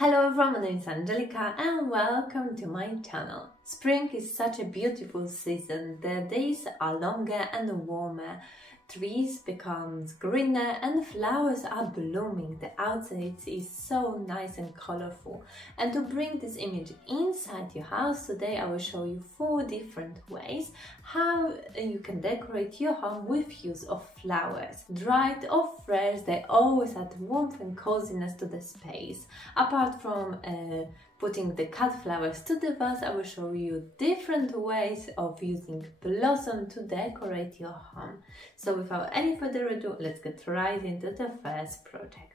Hello everyone, my name is Angelica and welcome to my channel. Spring is such a beautiful season. The days are longer and warmer. Trees becomes greener and flowers are blooming. The outside is so nice and colorful. And to bring this image inside your house, today I will show you 4 different ways how you can decorate your home with use of flowers. Dried or fresh, they always add warmth and coziness to the space. Apart from putting the cut flowers to the vase, I will show you different ways of using blossom to decorate your home. So without any further ado, let's get right into the first project.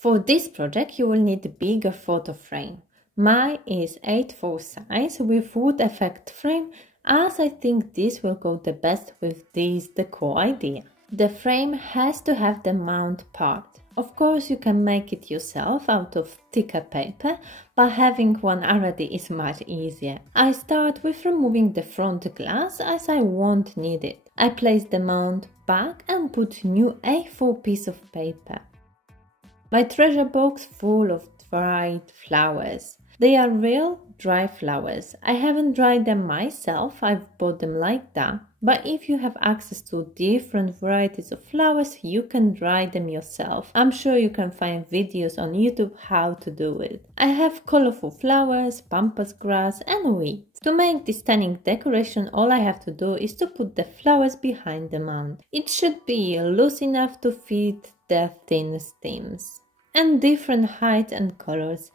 For this project you will need a bigger photo frame. Mine is 8x4 size with wood effect frame, as I think this will go the best with this decor idea. The frame has to have the mount part. Of course, you can make it yourself out of thicker paper, but having one already is much easier. I start with removing the front glass as I won't need it. I place the mount back and put new A4 piece of paper. My treasure box full of dried flowers. They are real dry flowers. I haven't dried them myself, I've bought them like that. But if you have access to different varieties of flowers, you can dry them yourself. I'm sure you can find videos on YouTube how to do it. I have colorful flowers, pampas grass and weeds. To make this stunning decoration, all I have to do is to put the flowers behind the mount. It should be loose enough to fit the thin stems. And different heights and colors.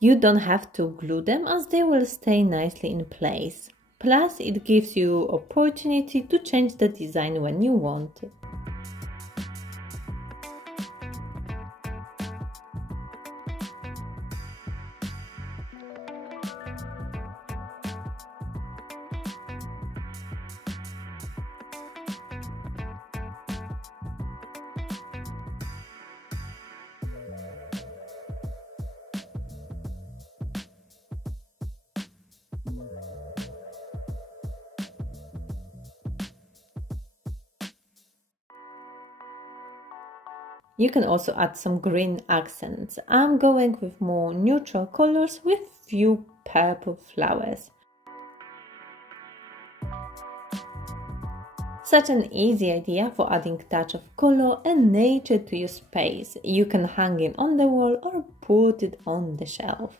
You don't have to glue them as they will stay nicely in place. Plus, it gives you opportunity to change the design when you want it. You can also add some green accents. I'm going with more neutral colors with few purple flowers. Such an easy idea for adding a touch of color and nature to your space. You can hang it on the wall or put it on the shelf.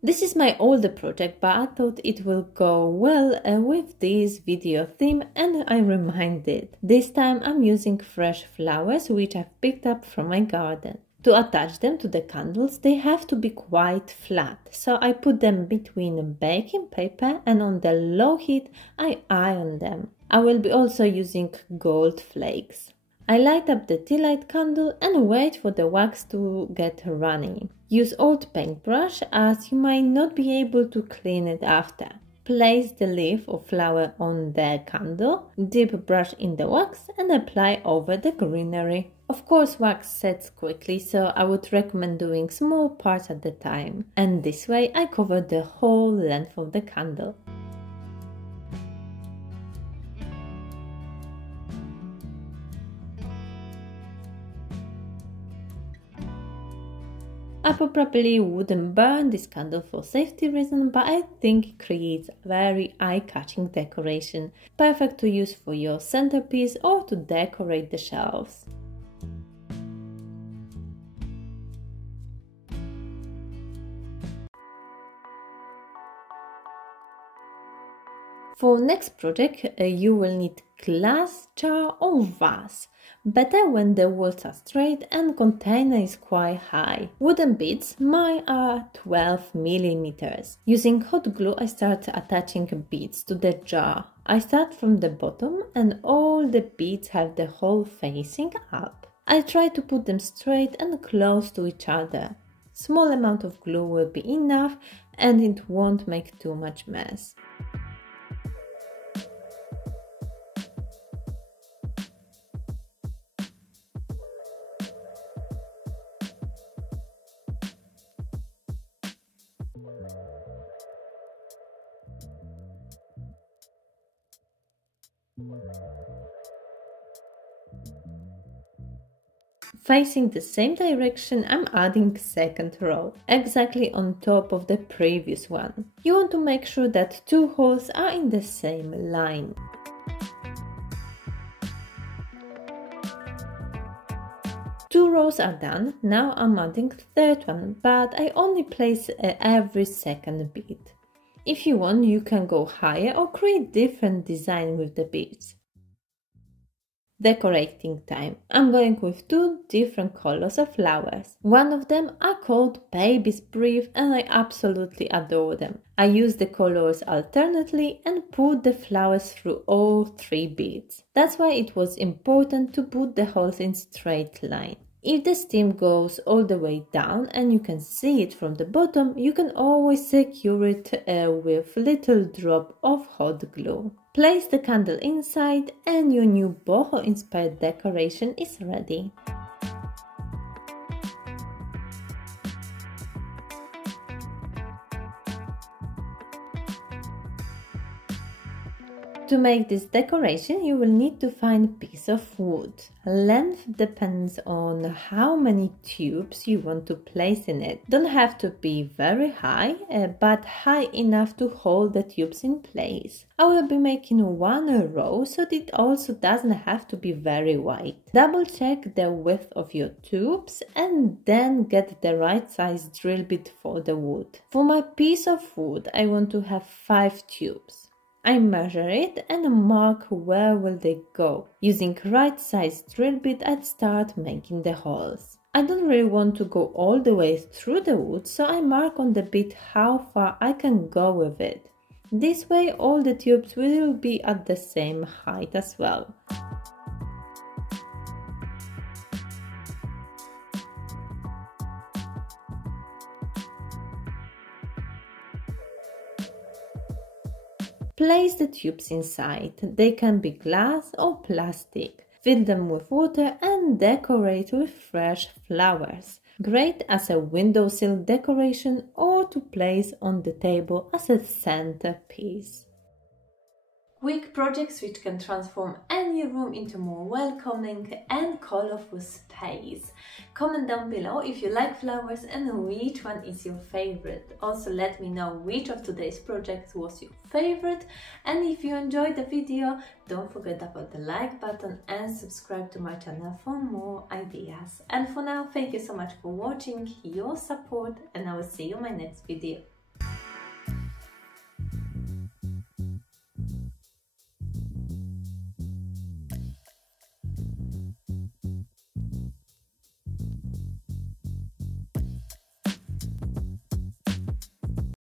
This is my older project, but I thought it will go well with this video theme and I reminded. This time I'm using fresh flowers which I've picked up from my garden. To attach them to the candles, they have to be quite flat, so I put them between baking paper and on the low heat I iron them. I will be also using gold flakes. I light up the tea light candle and wait for the wax to get running. Use old paintbrush as you might not be able to clean it after. Place the leaf or flower on the candle, dip brush in the wax and apply over the greenery. Of course, wax sets quickly, so I would recommend doing small parts at a time. And this way I cover the whole length of the candle. I probably wouldn't burn this candle for safety reasons, but I think it creates a very eye-catching decoration, perfect to use for your centerpiece or to decorate the shelves. For next project, you will need glass jar or vase. Better when the walls are straight and container is quite high. Wooden beads, mine are 12 mm. Using hot glue, I start attaching beads to the jar. I start from the bottom and all the beads have the hole facing up. I try to put them straight and close to each other. Small amount of glue will be enough and it won't make too much mess. Facing the same direction, I'm adding second row, exactly on top of the previous one. You want to make sure that two holes are in the same line. Two rows are done, now I'm adding third one, but I only place every second bead. If you want, you can go higher or create different design with the beads. Decorating time. I'm going with two different colors of flowers. One of them are called Baby's Breath and I absolutely adore them. I use the colors alternately and put the flowers through all three beads. That's why it was important to put the holes in straight line. If the stem goes all the way down and you can see it from the bottom, you can always secure it with little drop of hot glue. Place the candle inside and your new boho inspired decoration is ready. To make this decoration, you will need to find a piece of wood. Length depends on how many tubes you want to place in it. Don't have to be very high, but high enough to hold the tubes in place. I will be making one row, so it also doesn't have to be very wide. Double check the width of your tubes and then get the right size drill bit for the wood. For my piece of wood, I want to have 5 tubes. I measure it and mark where will they go. Using right size drill bit, I'd start making the holes. I don't really want to go all the way through the wood, so I mark on the bit how far I can go with it. This way all the tubes will be at the same height as well. Place the tubes inside. They can be glass or plastic. Fill them with water and decorate with fresh flowers. Great as a windowsill decoration or to place on the table as a centerpiece. Quick projects which can transform any room into a more welcoming and colorful space. Comment down below if you like flowers and which one is your favorite. Also let me know which of today's projects was your favorite, and if you enjoyed the video, don't forget about the like button and subscribe to my channel for more ideas. And for now, thank you so much for watching, your support, and I will see you in my next video.